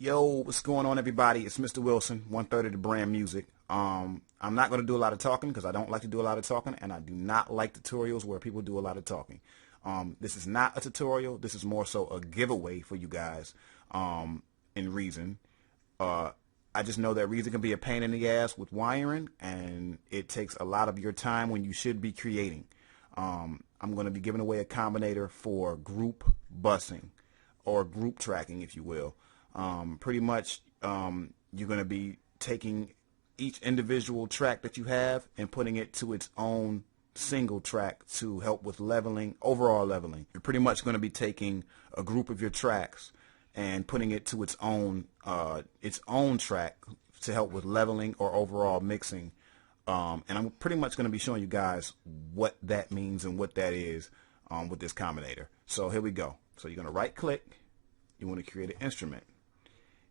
Yo, what's going on, everybody? It's Mr. Wilson, 1/3 of the brand music. I'm not going to do a lot of talking because I don't like to do a lot of talking, and I do not like tutorials where people do a lot of talking. This is not a tutorial. This is more so a giveaway for you guys in Reason. I just know that Reason can be a pain in the ass with wiring, and it takes a lot of your time when you should be creating. I'm going to be giving away a combinator for group busing or group tracking, if you will. Pretty much you're going to be taking each individual track that you have and putting it to its own single track to help with leveling, overall leveling. You're pretty much going to be taking a group of your tracks and putting it to its own track to help with leveling or overall mixing. And I'm pretty much going to be showing you guys what that means and what that is with this combinator. So here we go. So you're going to right click. You want to create an instrument.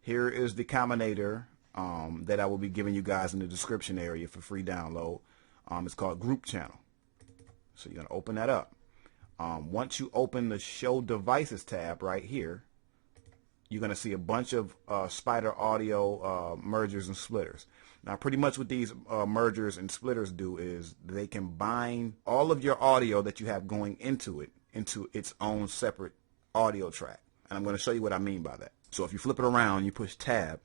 Here is the combinator that I will be giving you guys in the description area for free download. It's called Group Channel. So you're going to open that up. Once you open the Show Devices tab right here, you're going to see a bunch of Spider Audio mergers and splitters. Now, pretty much what these mergers and splitters do is they combine all of your audio that you have going into it into its own separate audio track. And I'm going to show you what I mean by that. So if you flip it around, you push tab,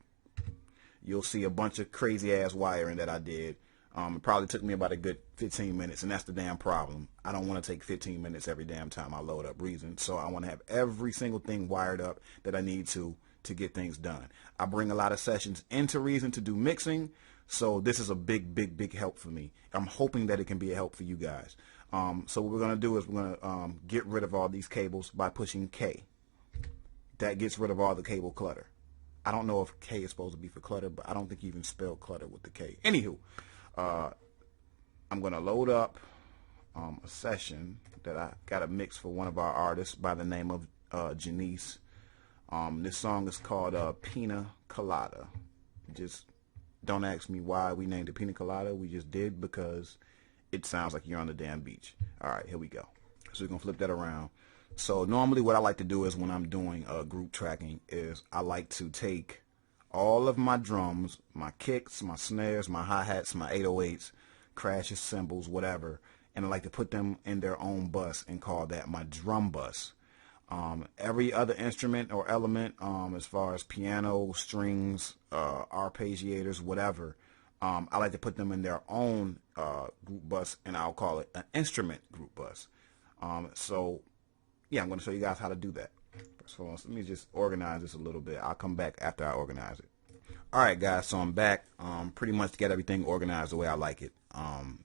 you'll see a bunch of crazy ass wiring that I did. It probably took me about a good 15 minutes, and that's the damn problem. I don't want to take 15 minutes every damn time I load up Reason, so I want to have every single thing wired up that I need to get things done. I bring a lot of sessions into Reason to do mixing, so this is a big help for me. I'm hoping that it can be a help for you guys. So what we're going to do is we're going to get rid of all these cables by pushing K. That gets rid of all the cable clutter. I don't know if K is supposed to be for clutter, but I don't think you even spell clutter with the K. Anywho, I'm going to load up a session that I got a mix for one of our artists by the name of Janice. This song is called Pina Colada. Just don't ask me why we named it Pina Colada. We just did because it sounds like you're on the damn beach. All right, here we go. So we're going to flip that around. So normally what I like to do is when I'm doing group tracking is I like to take all of my drums, my kicks, my snares, my hi-hats, my 808s, crashes, cymbals, whatever, and I like to put them in their own bus and call that my drum bus. Every other instrument or element, as far as piano, strings, arpeggiators, whatever, I like to put them in their own group bus, and I'll call it an instrument group bus. So yeah, I'm going to show you guys how to do that. First of all, let me just organize this a little bit. I'll come back after I organize it. Alright guys, so I'm back pretty much to get everything organized the way I like it.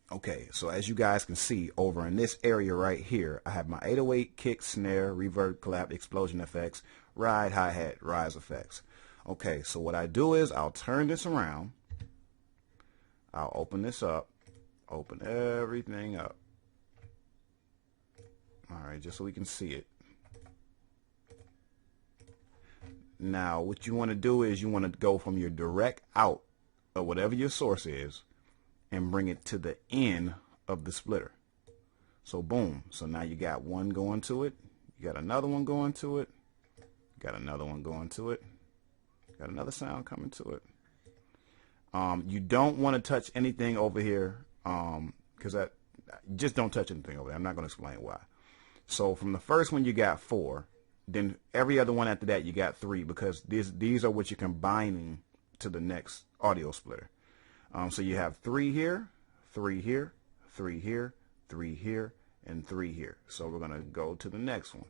Okay, so as you guys can see over in this area right here, I have my 808, kick, snare, reverb, clap, explosion effects, ride, hi-hat, rise effects. Okay, so what I do is I'll turn this around. I'll open this up, open everything up. Alright, just so we can see it. Now, what you want to do is you want to go from your direct out of whatever your source is and bring it to the end of the splitter. So boom. So now you got one going to it. You got another one going to it. You got another one going to it. Got another sound coming to it. You don't want to touch anything over here because just don't touch anything over there. I'm not going to explain why. So from the first one you got 4, then every other one after that you got 3 because these are what you're combining to the next audio splitter. So you have 3 here, 3 here, 3 here, 3 here, and 3 here. So we're going to go to the next one.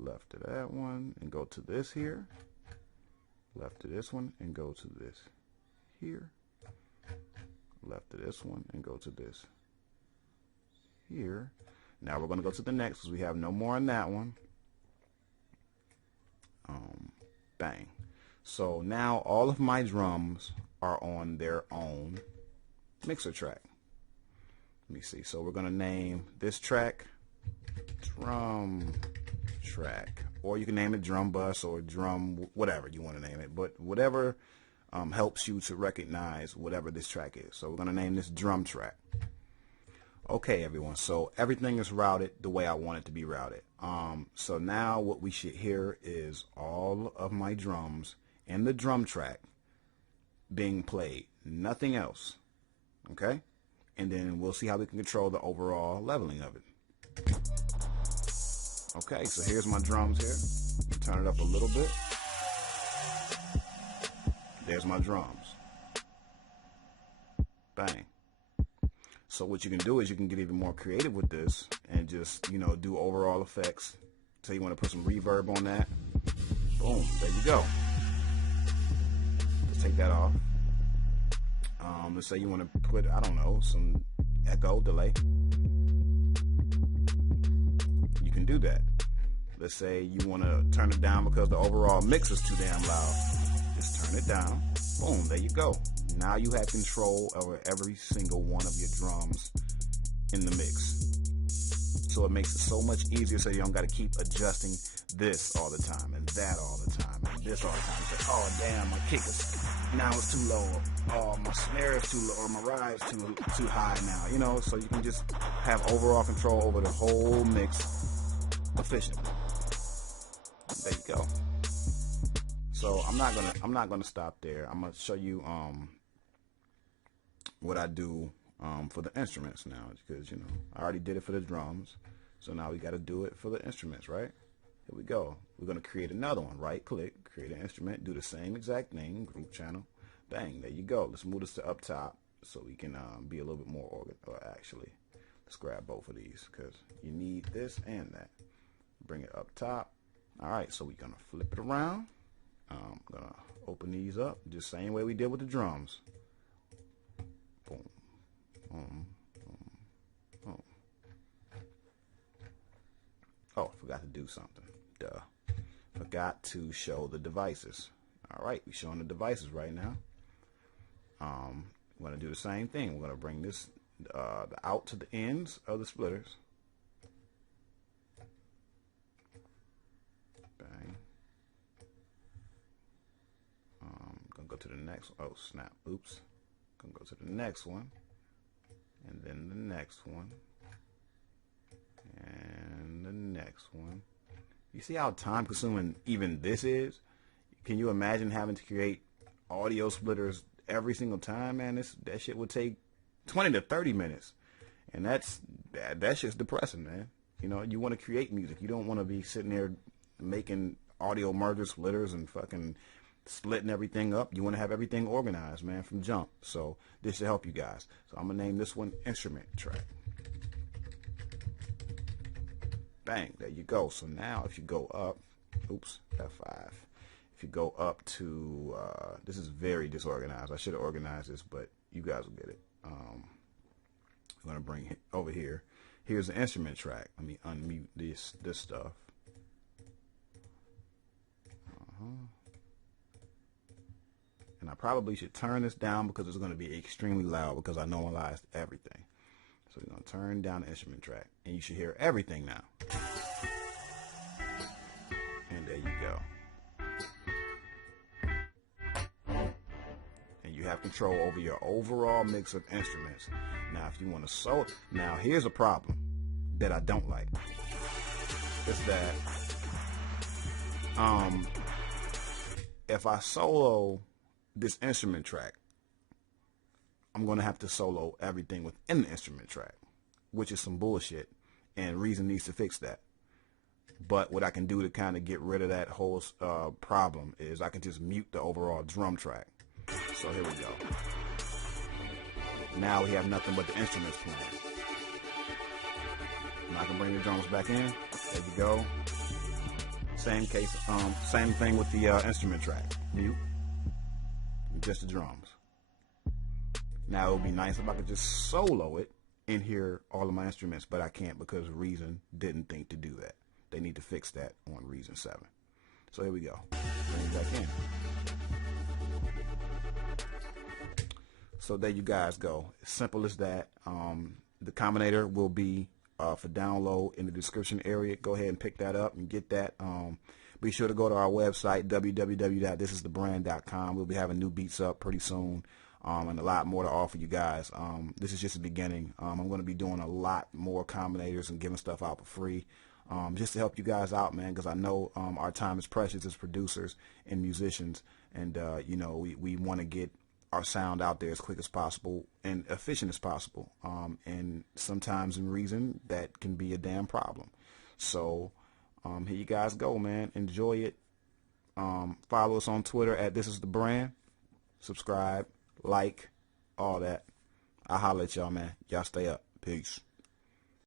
Left to that one and go to this here. Left to this one and go to this here. Left to this one and go to this here. Now we're going to go to the next because we have no more on that one. Bang. So now all of my drums are on their own mixer track. Let me see. So we're going to name this track drum track. Or you can name it drum bus or drum, whatever you want to name it. But whatever helps you to recognize whatever this track is. So we're going to name this drum track. Okay, everyone, so everything is routed the way I want it to be routed. So now what we should hear is all of my drums and the drum track being played, nothing else. Okay? And then we'll see how we can control the overall leveling of it. Okay, so here's my drums here. Turn it up a little bit. There's my drums. Bang. So what you can do is you can get even more creative with this and just, you know, do overall effects. So you want to put some reverb on that. Boom, there you go. Let's take that off. Let's say you want to put, I don't know, some echo, delay. You can do that. Let's say you want to turn it down because the overall mix is too damn loud. Just turn it down. Boom, there you go. Now you have control over every single one of your drums in the mix. So it makes it so much easier so you don't got to keep adjusting this all the time and that all the time and this all the time. You say, oh damn, my kick is, now it's too low. Oh, my snare is too low, or my ride is too high now. You know, so you can just have overall control over the whole mix efficiently. There you go. So I'm not gonna stop there. I'm gonna show you what I do for the instruments now, because you know I already did it for the drums, so now we got to do it for the instruments, right? Here we go. We're gonna create another one. Right click, create an instrument, do the same exact thing, group channel. Bang, there you go. Let's move this to up top so we can be a little bit more organized. Actually, let's grab both of these because you need this and that. Bring it up top. All right, so we're gonna flip it around. I'm gonna open these up just same way we did with the drums. Boom, boom, boom, boom. Oh, forgot to do something. Duh. Forgot to show the devices. All right, we're showing the devices right now. We're gonna do the same thing. We're gonna bring this out to the ends of the splitters. Bang. Gonna go to the next. Oh snap! Oops. Gonna go to the next one, and then the next one, and the next one. You see how time-consuming even this is? Can you imagine having to create audio splitters every single time, man? That shit would take 20 to 30 minutes, and that's just depressing, man. You know, you want to create music. You don't want to be sitting there making audio merger splitters and fucking splitting everything up. You want to have everything organized, man, from jump. So this should help you guys. So I'm gonna name this one instrument track. Bang, there you go. So now if you go up, oops, F5. If you go up to, this is very disorganized. I should have organized this, but you guys will get it. I'm going to bring it over here. Here's the instrument track. Let me unmute this stuff. And I probably should turn this down because it's going to be extremely loud because I normalized everything. So we're going to turn down the instrument track, and you should hear everything now. And there you go. You have control over your overall mix of instruments. Now, if you want to solo, now here's a problem that I don't like. It's that if I solo this instrument track, I'm going to have to solo everything within the instrument track, which is some bullshit, and Reason needs to fix that. But what I can do to kind of get rid of that whole problem is I can just mute the overall drum track. So here we go. Now we have nothing but the instruments playing. Now I can bring the drums back in. There you go. Same case, same thing with the instrument track. Mute. Just the drums. Now it would be nice if I could just solo it and hear all of my instruments, but I can't because Reason didn't think to do that. They need to fix that on Reason 7. So here we go. Bring it back in. So there you guys go. As simple as that. The Combinator will be for download in the description area. Go ahead and pick that up and get that. Be sure to go to our website, www.thisisthebrand.com. We'll be having new beats up pretty soon, and a lot more to offer you guys. This is just the beginning. I'm going to be doing a lot more Combinators and giving stuff out for free. just to help you guys out, man, because I know our time is precious as producers and musicians, and you know, we want to get our sound out there as quick as possible and efficient as possible, and sometimes in reason that can be a damn problem. So here you guys go, man. Enjoy it. Follow us on Twitter at This Is The Brand. Subscribe, like, all that. I'll holler at y'all, man. Y'all stay up. Peace.